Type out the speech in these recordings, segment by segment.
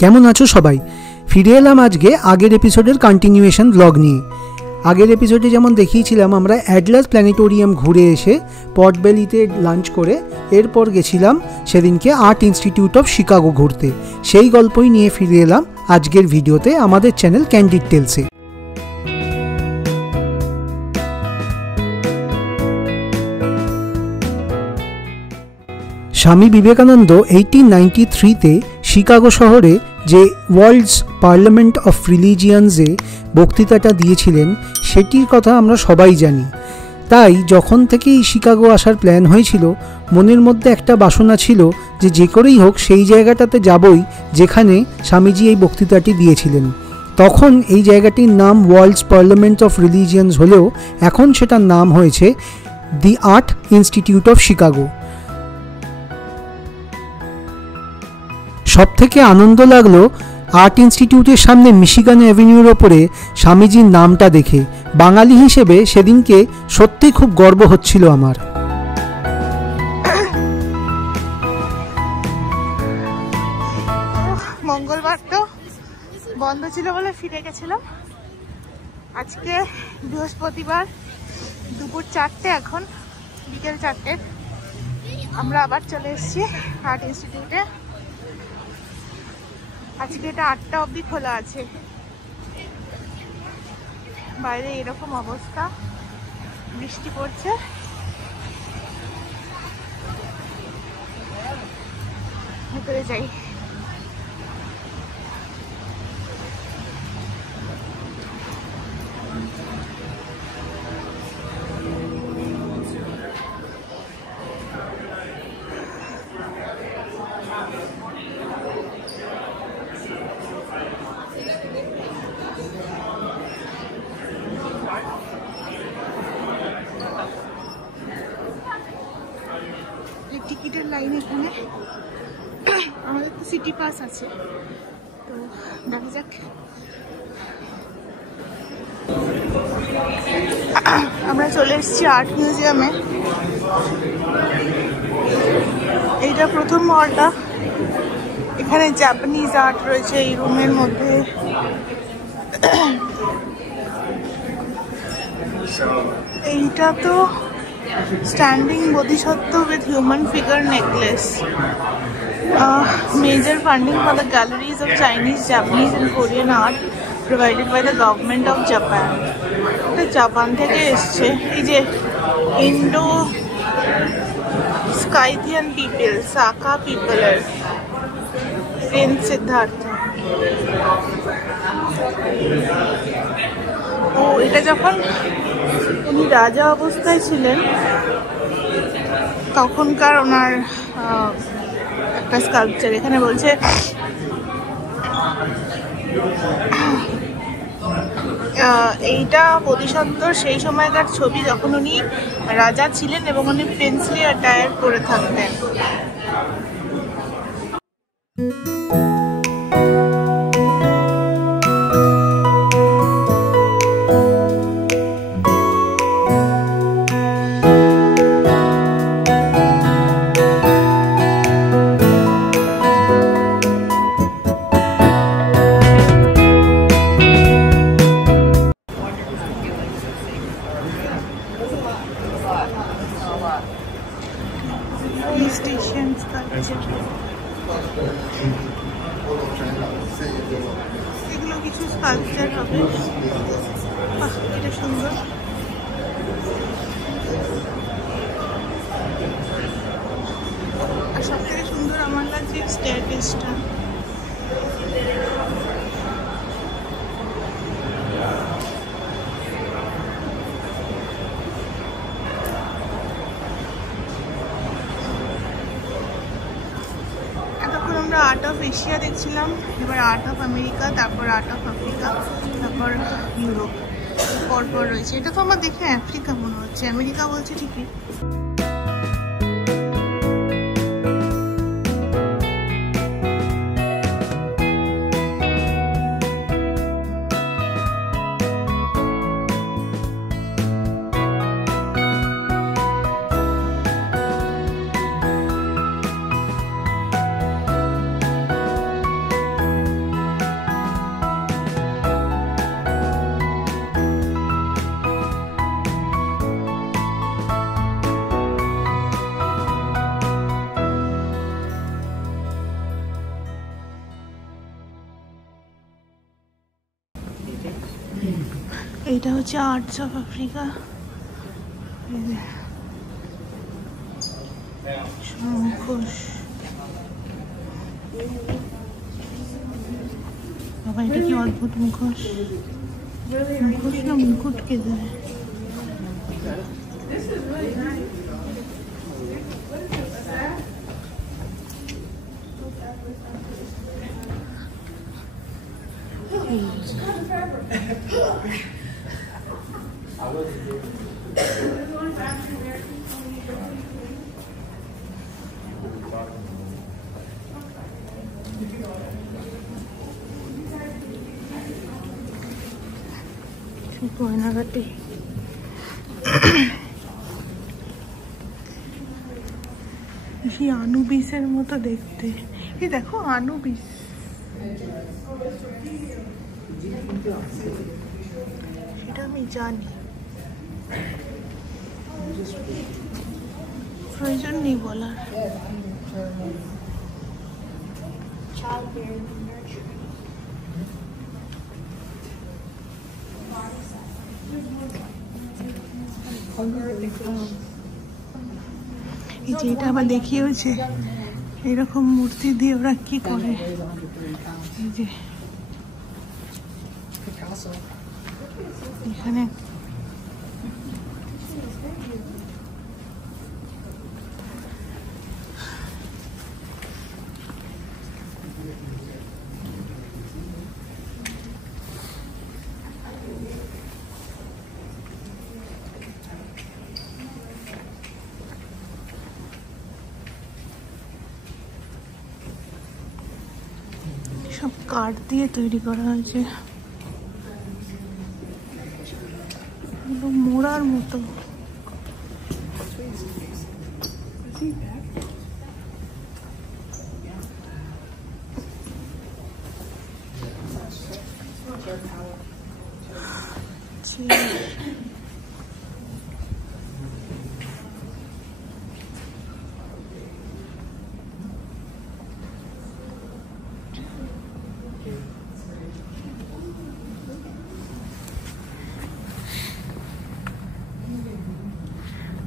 কেমন আছো সবাই? ফিরে এলাম আজকে আগের এপিসোডের কন্টিনিউয়েশন ব্লগ নিয়ে। আগের এপিসোডে যেমন দেখিয়েছিলাম আমরা অ্যাটলাস প্ল্যানেটোরিয়াম ঘুরে এসে পট বেলিতে লাঞ্চ করে এরপর গেছিলাম সেদিনকে আর্ট ইনস্টিটিউট অফ শিকাগো ঘুরতে। সেই গল্পই নিয়ে ফিরে এলাম আজকের ভিডিওতে আমাদের চ্যানেল ক্যান্ডিড টেলসে। স্বামী বিবেকানন্দ 1893-তে শিকাগো শহরে যে ওয়ার্ল্ডস পার্লামেন্ট অফ রিলিজিয়ান্সে বক্তৃতাটা দিয়েছিলেন সেটির কথা আমরা সবাই জানি। তাই যখন থেকেই শিকাগো আসার প্ল্যান হয়েছিল মনের মধ্যে একটা বাসনা ছিল যে করেই হোক সেই জায়গাটাতে যাবই যেখানে স্বামীজি এই বক্তৃতাটি দিয়েছিলেন। তখন এই জায়গাটির নাম ওয়ার্ল্ডস পার্লামেন্ট অফ রিলিজিয়ান্স হলেও এখন সেটার নাম হয়েছে দি আর্ট ইনস্টিটিউট অফ শিকাগো। সবথেকে আনন্দ লাগলো আর্ট ইনস্টিটিউটের সামনে মিশিগান অ্যাভিনিউর ওপরে স্বামীজির নামটা দেখে। বাঙালি হিসেবে সেদিনকে সত্যি খুব গর্ব হচ্ছিল আমার। মঙ্গলবার তো বন্ধ ছিল বলে ফিরে গেছিলাম। আজকে বৃহস্পতিবার দুপুর 4টে, এখন বিকেল 4টে। আমরা আবার চলে এসেছি আর্ট ইনস্টিটিউটে। আজকে এটা 8টা অবধি খোলা আছে। বাইরে এরকম অবস্থা, বৃষ্টি পড়ছে। ভেতরে যাই। টিকিটের লাইন এখানে। আমাদের তো সিটি পাস আছে, তো দেখা যাক। আমরা চলে এসেছি আর্ট মিউজিয়ামে। এইটা প্রথম মলটা। এখানে জাপানিজ আর্ট রয়েছে এই রুমের মধ্যে। এইটা তো স্ট্যান্ডিং বোধিসত্ত্ব with human figure necklace. Major funding for the galleries of Chinese, Japanese and Korean art provided by the government of Japan. এটা জাপান থেকে এসছে। এই যে ইন্ডো স্কাইথিয়ান পিপল, সাকা পিপলের প্রিন্স সিদ্ধার্থ। ও এটা যখন উনি রাজা অবস্থায় ছিলেন তখনকার ওনার একটা স্কাল্পচার। এখানে বলছে এইটা বোধিসত্ত্বর সেই সময়কার ছবি যখন উনি রাজা ছিলেন এবং উনি প্রিন্সলি অ্যাটায়ার করে থাকতেন। এগুলো কিছু স্কাল্পচার হবে। এটা সুন্দর। আর সব থেকে সুন্দর আমার লাগছে স্ট্যাটাসটা। আমরা আর্ট অফ এশিয়া দেখছিলাম, এবার আর্ট অফ আমেরিকা, তারপর আর্ট অফ আফ্রিকা, তারপর ইউরোপ পরপর রয়েছে। এটা তো আমার দেখে আফ্রিকা মনে হচ্ছে, আমেরিকা বলছে ঠিকই। এইটা হচ্ছে আর্টস অফ আফ্রিকা। মুখোশ, বাবা এটা কি অদ্ভুত মুখোশ! মুখোশ না মুকুট কে দেয়? গয়নাঘাটি। সেই আনুবিসের মতো দেখতে। এই দেখো আনুবিস, সেটা আমি জানি, প্রয়োজন নেই বলার। এই যে এটা আবার দেখিয়েছে এরকম মূর্তি দিয়ে ওরা কি করে। এই যে এখানে সব কাঠ দিয়ে তৈরি করা হয়েছে, মোড়ার মতো।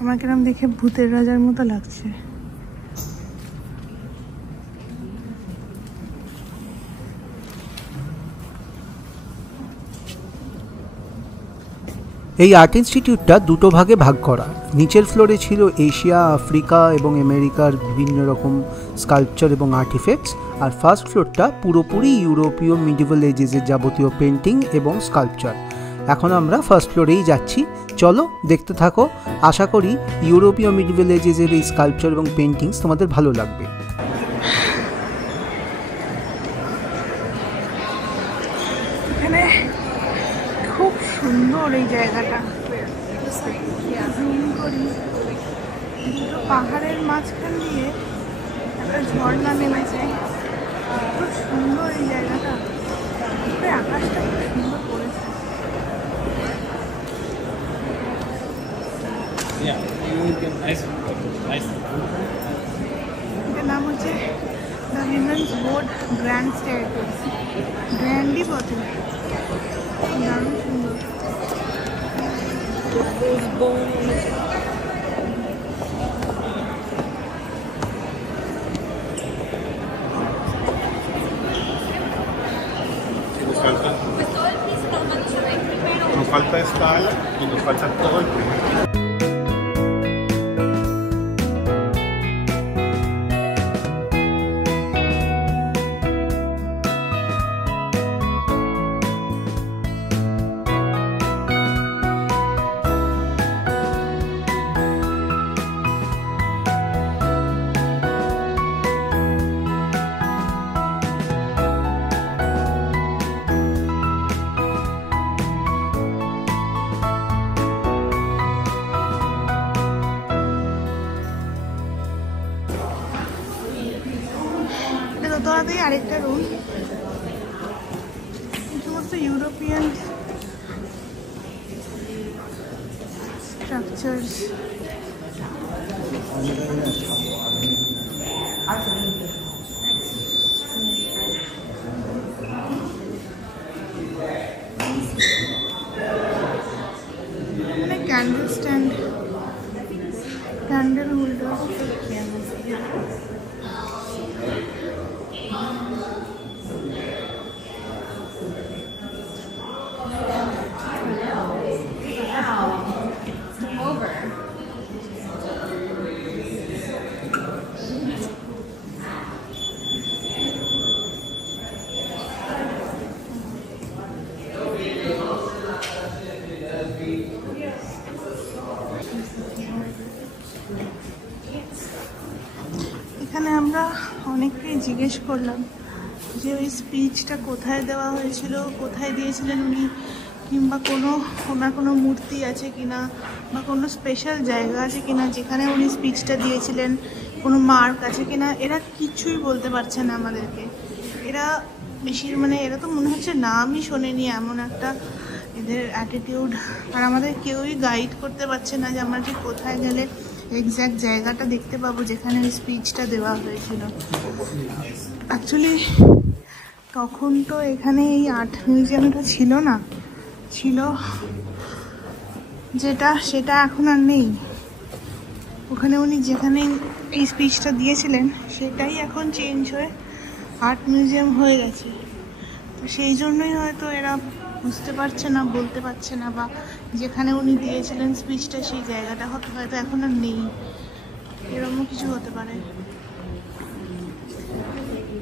আমার কিরম দেখে ভূতের রাজার মতো লাগছে। এই আর্ট ইনস্টিটিউটটা দুটো ভাগে ভাগ করা। নিচের ফ্লোরে ছিল এশিয়া, আফ্রিকা এবং আমেরিকার বিভিন্ন রকম স্কাল্পচার এবং আর্টিফ্যাক্টস, আর ফার্স্ট ফ্লোরটা পুরোপুরি ইউরোপীয় মিডিভেল এজেসের যাবতীয় পেন্টিং এবং স্কাল্পচার। এখন আমরা ফার্স্ট ফ্লোরেই যাচ্ছি, চলো দেখতে থাকো। আশা করি ইউরোপীয় মিডিভেল এজেসের এই স্কাল্পচার এবং পেন্টিংস তোমাদের ভালো লাগবে। এখানে খুব সুন্দর এই জায়গাটা, দুটো পাহাড়ের মাঝখান দিয়ে একটা ঝর্ণা নেমেছে। খুব সুন্দর এই জায়গাটা, আকাশটা খুব সুন্দর করেছে। এটার নাম হচ্ছে the women's board grand staircase. গ্র্যান্ডই বটে, দারুণ সুন্দর। Nos falta esta ala y nos falta todo el primer. দোতলাতেই আরেকটা রুম, সমস্ত ইউরোপিয়ান স্ট্রাকচারস। হ্যান্ডেল উল্টো। এখানে আমরা অনেককেই জিজ্ঞেস করলাম যে ওই স্পিচটা কোথায় দেওয়া হয়েছিল, কোথায় দিয়েছিলেন উনি, কিংবা ওনার কোনো মূর্তি আছে কিনা বা কোনো স্পেশাল জায়গা আছে কিনা যেখানে উনি স্পিচটা দিয়েছিলেন, কোনো মার্ক আছে কিনা। এরা কিছুই বলতে পারছে না আমাদেরকে। এরা এরা তো মনে হচ্ছে নামই শোনেনি, এমন একটা এদের অ্যাটিটিউড। আর আমাদের কেউই গাইড করতে পারছে না যে আমরা ঠিক কোথায় গেলে এক্স্যাক্ট জায়গাটা দেখতে পাবো যেখানে ওই স্পিচটা দেওয়া হয়েছিল। অ্যাকচুয়ালি তখন তো এখানে এই আর্ট মিউজিয়ামটা ছিল না, ছিল সেটা এখন আর নেই। ওখানে উনি যেখানে এই স্পিচটা দিয়েছিলেন সেটাই এখন চেঞ্জ হয়ে আর্ট মিউজিয়াম হয়ে গেছে। তো সেই জন্যই হয়তো এরা বুঝতে পারছে না, বলতে পারছে না, বা যেখানে উনি দিয়েছিলেন স্পিচটা সেই জায়গাটা হয়তো এখন আর নেই, এরকমও কিছু হতে পারে।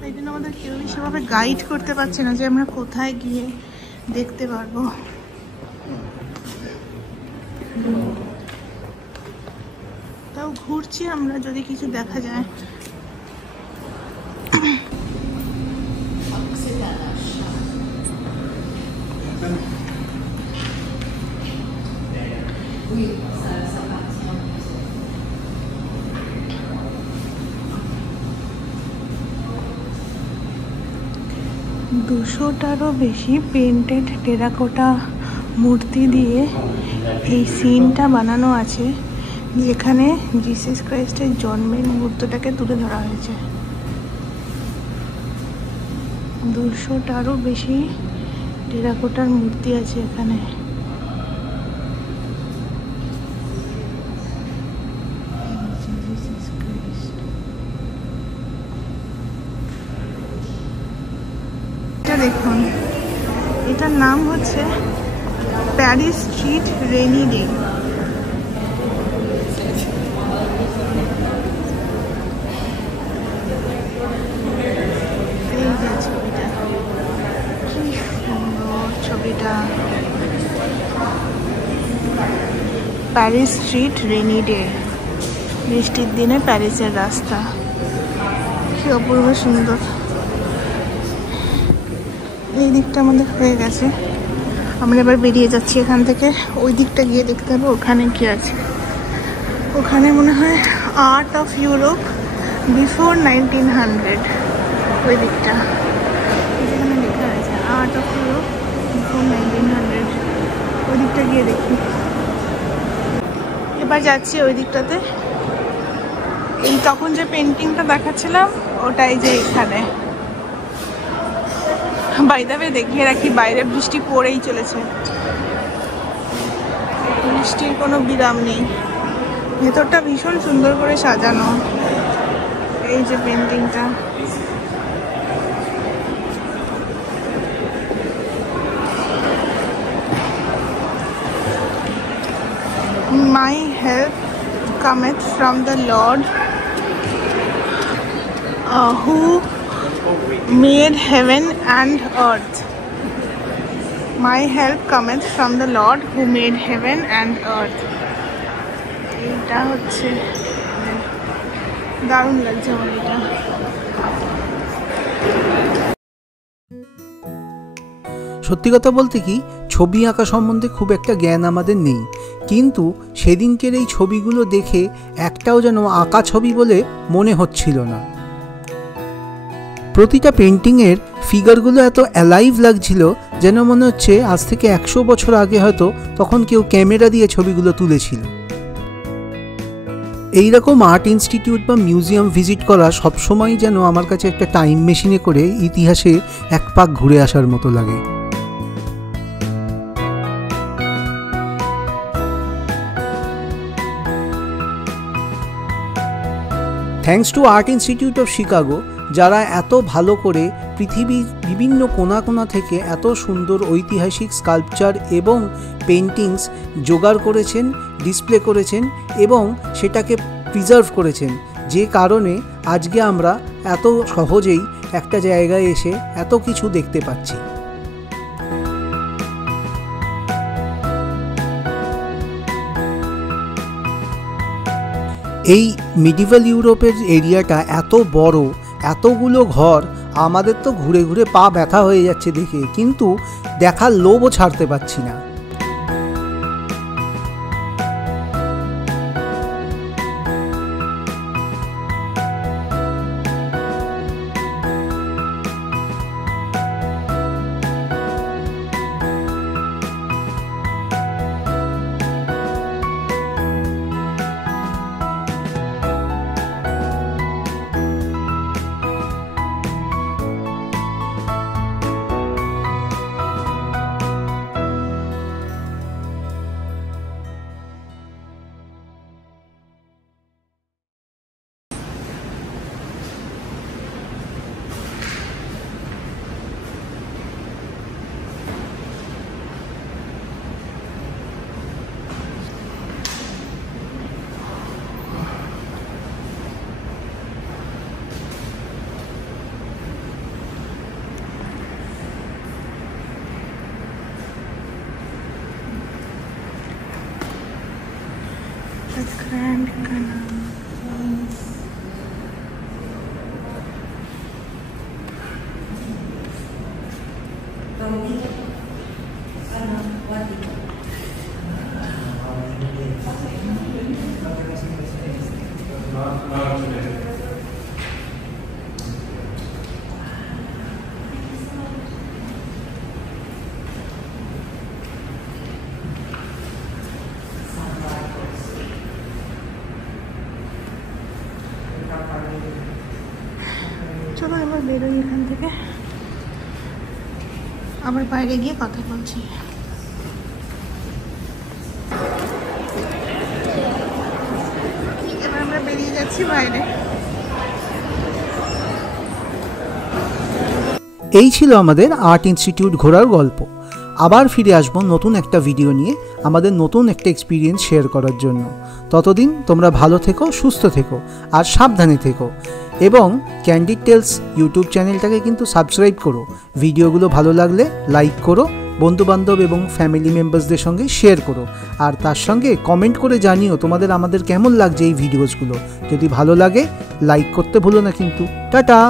তাই জন্য আমাদের কেউই সেভাবে গাইড করতে পারছে না যে আমরা কোথায় গিয়ে দেখতে পারবো। তাও ঘুরছি আমরা, যদি কিছু দেখা যায়। দুশোটারও বেশি পেন্টেড টেরাকোটা মূর্তি দিয়ে এই সিনটা বানানো আছে, যেখানে জিসাস ক্রাইস্টের জন্মের মুহূর্তটাকে তুলে ধরা হয়েছে। 200টারও বেশি টেরাকোটার মূর্তি আছে এখানে। দেখুন, এটার নাম হচ্ছে প্যারিস স্ট্রিট রেনি ডে। এই যে ছবিটা, কি সুন্দর ছবিটা। প্যারিস স্ট্রিট রেনি ডে, বৃষ্টির দিনে প্যারিসের রাস্তা, কি অপূর্ব সুন্দর। এই দিকটা আমাদের হয়ে গেছে, আমরা এবার বেরিয়ে যাচ্ছি এখান থেকে। ওই দিকটা গিয়ে দেখতে হবে ওখানে কি আছে। ওখানে মনে হয় আর্ট অফ ইউরোপ বিফোর 1900, ওই দিকটা যেখানে লেখা আছে আর্ট অফ ইউরোপ বিফোর 1900, ওই দিকটা গিয়ে দেখি। এবার যাচ্ছি ওই দিকটাতে। এই তখন যে পেন্টিংটা দেখাচ্ছিলাম ওটাই যে এখানে। বাই দ্য ওয়ে দেখিয়ে রাখি, বাইরে বৃষ্টি পড়েই চলেছে, বৃষ্টির কোনো বিরাম নেই। ভেতরটা ভীষণ সুন্দর করে সাজানো, এই যে পেন্টিংটা। My help cometh from the Lord who made heaven and earth. My help cometh from the Lord who made heaven and earth. এটা হচ্ছে দারুণ লাগছে আমার এটা। সত্যি কথা বলতে কি, ছবি আঁকা সম্বন্ধে খুব একটা জ্ঞান আমাদের নেই, কিন্তু সেদিনকের এই ছবিগুলো দেখে একটাও যেন আঁকা ছবি বলে মনে হচ্ছিল না। প্রতিটা পেন্টিংয়ের ফিগারগুলো এত অ্যালাইভ লাগছিল, যেন মনে হচ্ছে আজ থেকে 100 বছর আগে হয়তো তখন কেউ ক্যামেরা দিয়ে ছবিগুলো তুলেছিল। এইরকম আর্ট ইনস্টিটিউট বা মিউজিয়াম ভিজিট করা সবসময় যেন আমার কাছে একটা টাইম মেশিনে করে ইতিহাসে এক পাক ঘুরে আসার মতো লাগে। Thanks to art institute of Chicago, যারা এত ভালো করে পৃথিবীর বিভিন্ন কোণা কোণা থেকে এত সুন্দর ঐতিহাসিক স্কাল্পচার এবং পেন্টিংস জোগাড় করেছেন, ডিসপ্লে করেছেন এবং সেটাকে প্রিজার্ভ করেছেন, যে কারণে আজকে আমরা এত সহজেই একটা জায়গায় এসে এত কিছু দেখতে পাচ্ছি। এই মিডিভাল ইউরোপের এরিয়াটা এত বড়, এতগুলো ঘর, আমাদের তো ঘুরে ঘুরে পা ব্যথা হয়ে যাচ্ছে দেখে, কিন্তু দেখার লোভও ছাড়তে পারছি না। Grand Canal. চলো এবার বেরোই এখান থেকে, আবার বাইরে গিয়ে কথা বলছি। এবার আমরা বেরিয়ে যাচ্ছি বাইরে। এই ছিল আমাদের আর্ট ইনস্টিটিউট ঘোরার গল্প। আবার ফিরে আসবো নতুন একটা ভিডিও নিয়ে, আমাদের নতুন একটা এক্সপিরিয়েন্স শেয়ার করার জন্য। ততদিন তোমরা ভালো থেকো, সুস্থ থেকো আর সাবধানে থেকো, এবং ক্যান্ডিড টেলস ইউটিউব চ্যানেলটাকে কিন্তু সাবস্ক্রাইব করো। ভিডিওগুলো ভালো লাগলে লাইক করো, বন্ধুবান্ধব এবং ফ্যামিলি মেম্বার্সদের সঙ্গে শেয়ার করো, আর তার সঙ্গে কমেন্ট করে জানিও তোমাদের আমাদের কেমন লাগছে এই ভিডিওসগুলো। যদি ভালো লাগে লাইক করতে ভুলো না কিন্তু। টাটা।